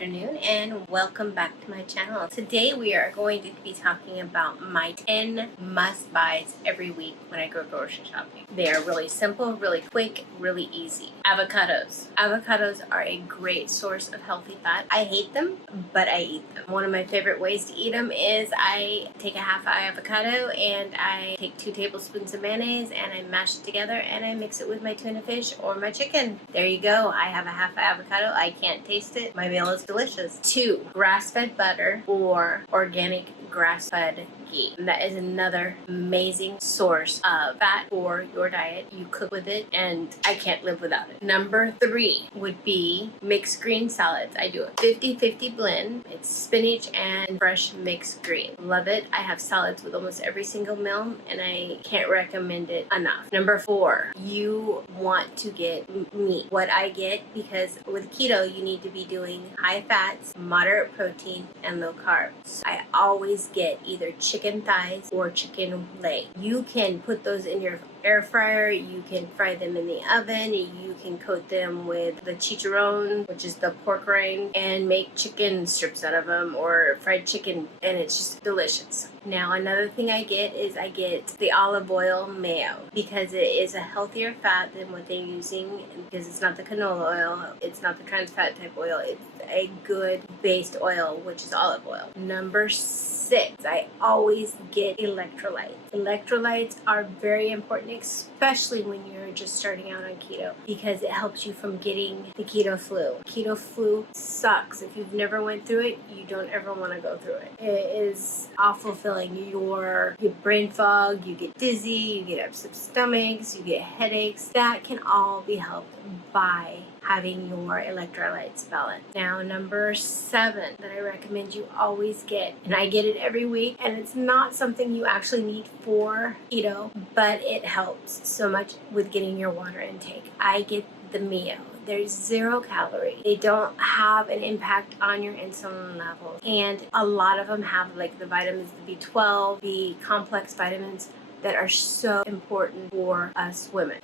afternoon, and welcome back to my channel. Today we are going to be talking about my 10 must-buys every week when I go grocery shopping. They are really simple, really quick, really easy. Avocados. Avocados are a great source of healthy fat. I hate them, but I eat them. One of my favorite ways to eat them is I take a half avocado and I take 2 tablespoons of mayonnaise and I mash it together and I mix it with my tuna fish or my chicken. There you go. I have a half avocado. I can't taste it. My meal is delicious. 2, grass-fed butter or organic grass-fed ghee. That is another amazing source of fat for your diet. You cook with it and I can't live without it. Number 3 would be mixed green salads. I do a 50-50 blend. It's spinach and fresh mixed green. Love it. I have salads with almost every single meal and I can't recommend it enough. Number 4, you want to get meat. What I get, because with keto you need to be doing high fats, moderate protein, and low carbs. I always get either chicken thighs or chicken leg. You can put those in your air fryer, you can fry them in the oven, you can coat them with the chicharron, which is the pork rind, and make chicken strips out of them or fried chicken, and it's just delicious. Now another thing I get is I get the olive oil mayo because it is a healthier fat than what they're using, because it's not the canola oil, it's not the trans fat type oil, it's a good based oil, which is olive oil. Number 6, I always get electrolytes. Electrolytes are very important, especially when you're just starting out on keto, because it helps you from getting the keto flu. Keto flu sucks. If you've never went through it, you don't ever want to go through it. It is awful feeling. You get brain fog, you get dizzy, you get upset stomachs, you get headaches. That can all be helped by having your electrolytes balanced. Now, number 7 that I recommend you always get, and I get it every week, and it's not something you actually need for keto, but it helps so much with getting your water intake. I get the Mio. There's 0 calories. They don't have an impact on your insulin levels. And a lot of them have like the vitamins, the B12, the complex vitamins that are so important for us women.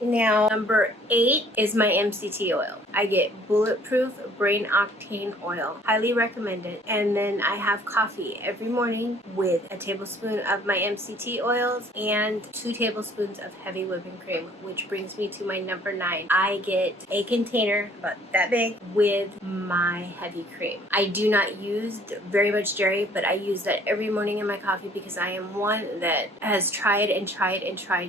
Now, number 8 is my MCT oil. I get bulletproof brain octane oil. Highly recommend it. And then I have coffee every morning with a tablespoon of my MCT oils and 2 tablespoons of heavy whipping cream, which brings me to my number 9. I get a container about that big with my heavy cream. I do not use very much dairy, but I use that every morning in my coffee because I am one that has tried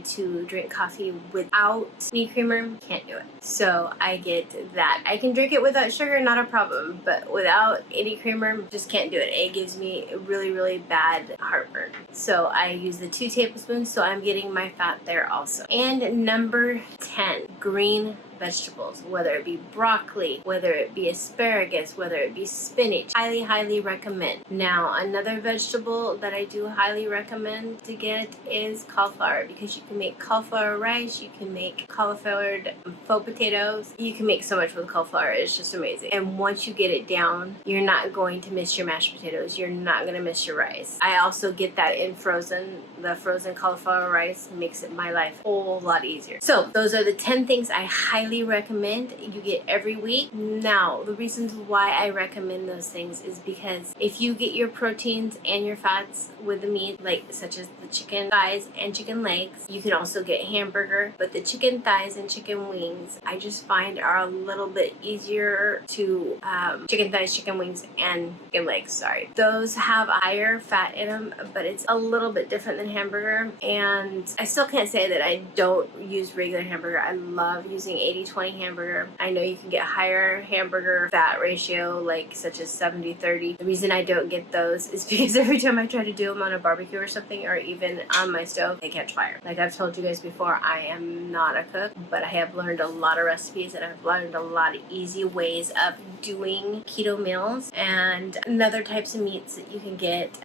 to drink coffee without any creamer. Can't do it. So I get that. I can drink it without sugar, not a problem, but without any creamer, just can't do it. It gives me really, really bad heartburn. So I use the 2 tablespoons, so I'm getting my fat there also. And number 10, green vegetables, whether it be broccoli, whether it be asparagus, whether it be spinach. Highly recommend. Now, another vegetable that I do highly recommend to get is cauliflower, because you can make cauliflower rice, you can make cauliflower faux potatoes, you can make so much with cauliflower. It's just amazing. And once you get it down, you're not going to miss your mashed potatoes, you're not going to miss your rice. I also get that in frozen. The frozen cauliflower rice makes it my life a whole lot easier. So those are the 10 things I highly recommend you get every week. Now, the reasons why I recommend those things is because if you get your proteins and your fats with the meat, like such as the chicken thighs and chicken legs, you can also get hamburger, but the chicken thighs and chicken wings I just find are a little bit easier to chicken thighs, chicken wings, and chicken legs, sorry. Those have higher fat in them, but it's a little bit different than hamburger, and I still can't say that I don't use regular hamburger. I love using 80-20 hamburger. I know you can get higher hamburger fat ratio, like such as 70-30. The reason I don't get those is because every time I try to do them on a barbecue or something, or even on my stove, they catch fire. Like I've told you guys before, I am not a cook, but I have learned a lot of recipes and I've learned a lot of easy ways of doing keto meals. And other types of meats that you can get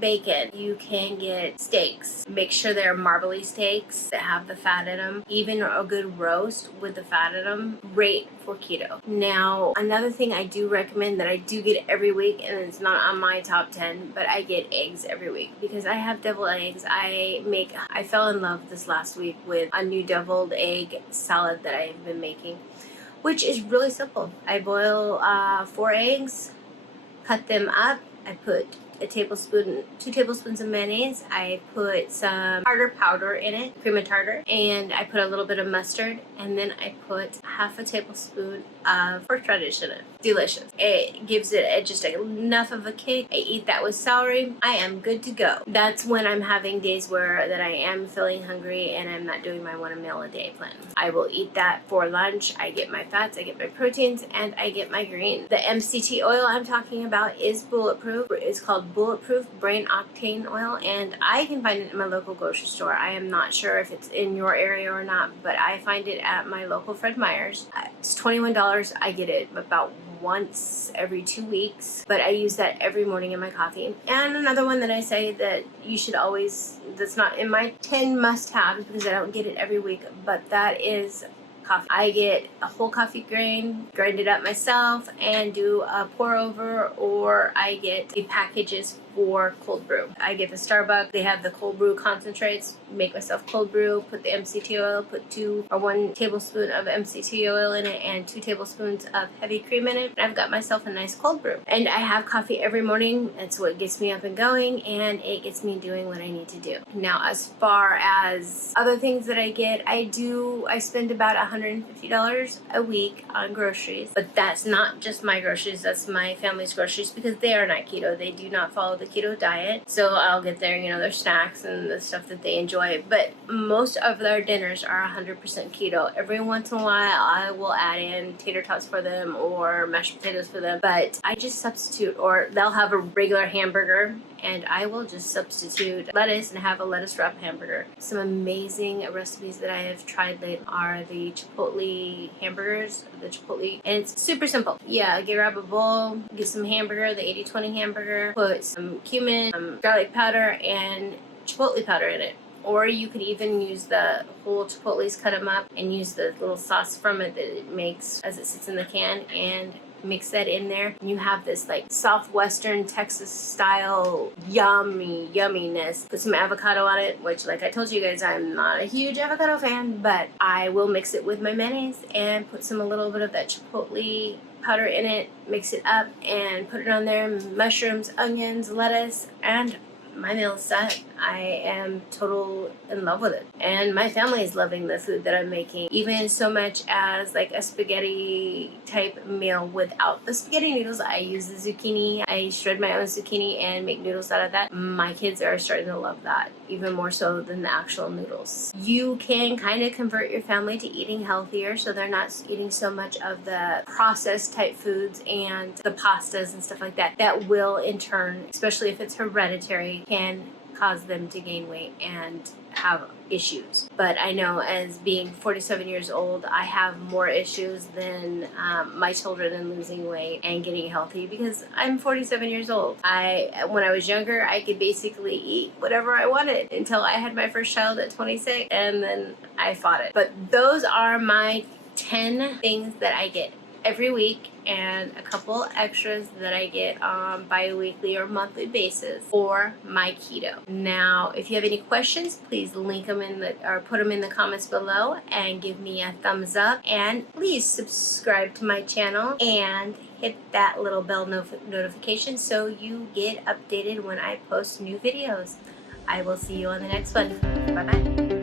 bacon, you can get steaks. Make sure they're marbly steaks that have the fat in them. Even a good roast with the fat in them, great for keto. Now, another thing I do recommend that I do get every week, and it's not on my top 10, but I get eggs every week because I have deviled eggs. I fell in love this last week with a new deviled egg salad that I've been making. which is really simple. I boil 4 eggs, cut them up. I put a tablespoon, 2 tablespoons of mayonnaise. I put some tartar powder in it, cream of tartar, and I put a little bit of mustard, and then I put half a tablespoon of horseradish in it. Delicious. It gives it just enough of a kick. I eat that with celery. I am good to go. That's when I'm having days where that I am feeling hungry and I'm not doing my 1 meal a day plan. I will eat that for lunch. I get my fats, I get my proteins, and I get my greens. The MCT oil I'm talking about is bulletproof. It's called Bulletproof Brain Octane Oil, and I can find it in my local grocery store. I am not sure if it's in your area or not, but I find it at my local Fred Meyer's. It's $21. I get it about once every 2 weeks, but I use that every morning in my coffee. And another one that I say that you should always, that's not in my 10 must-haves because I don't get it every week, but that is coffee. I get a whole coffee grain, grind it up myself, and do a pour over, or I get the packages for cold brew. I get the Starbucks. They have the cold brew concentrates. Make myself cold brew. Put the MCT oil. Put 1 tablespoon of MCT oil in it, and 2 tablespoons of heavy cream in it. And I've got myself a nice cold brew. And I have coffee every morning. That's what gets me up and going, and it gets me doing what I need to do. Now, as far as other things that I get, I spend about $150 a week on groceries. But that's not just my groceries. That's my family's groceries because they are not keto. They do not follow the keto diet, so I'll get their, their snacks and the stuff that they enjoy, but most of their dinners are 100% keto. Every once in a while I will add in tater tots for them or mashed potatoes for them, but I just substitute, or they'll have a regular hamburger and I will just substitute lettuce and have a lettuce wrap hamburger. Some amazing recipes that I have tried lately are the Chipotle hamburgers, and it's super simple. Yeah, grab a bowl, get some hamburger, the 80-20 hamburger, put some cumin, garlic powder, and chipotle powder in it. Or you could even use the whole chipotles, cut them up, and use the little sauce from it that it makes as it sits in the can, and mix that in there. You have this like southwestern Texas style yumminess. Put some avocado on it, which, like I told you guys, I'm not a huge avocado fan, but I will mix it with my mayonnaise and put a little bit of that chipotle powder in it, mix it up and put it on there. Mushrooms, onions, lettuce, and my meal is set. I am total in love with it. And my family is loving the food that I'm making. Even so much as like a spaghetti type meal without the spaghetti noodles. I use the zucchini. I shred my own zucchini and make noodles out of that. My kids are starting to love that even more so than the actual noodles. You can kind of convert your family to eating healthier so they're not eating so much of the processed type foods and the pastas and stuff like that. That will in turn, especially if it's hereditary, can cause them to gain weight and have issues. But I know as being 47 years old, I have more issues than my children in losing weight and getting healthy because I'm 47 years old. When I was younger, I could basically eat whatever I wanted until I had my first child at 26, and then I fought it. But those are my 10 things that I get every week, and a couple extras that I get on bi-weekly or monthly basis for my keto. Now, if you have any questions, please link them or put them in the comments below and give me a thumbs up. And please subscribe to my channel and hit that little bell notification so you get updated when I post new videos. I will see you on the next one. Bye-bye.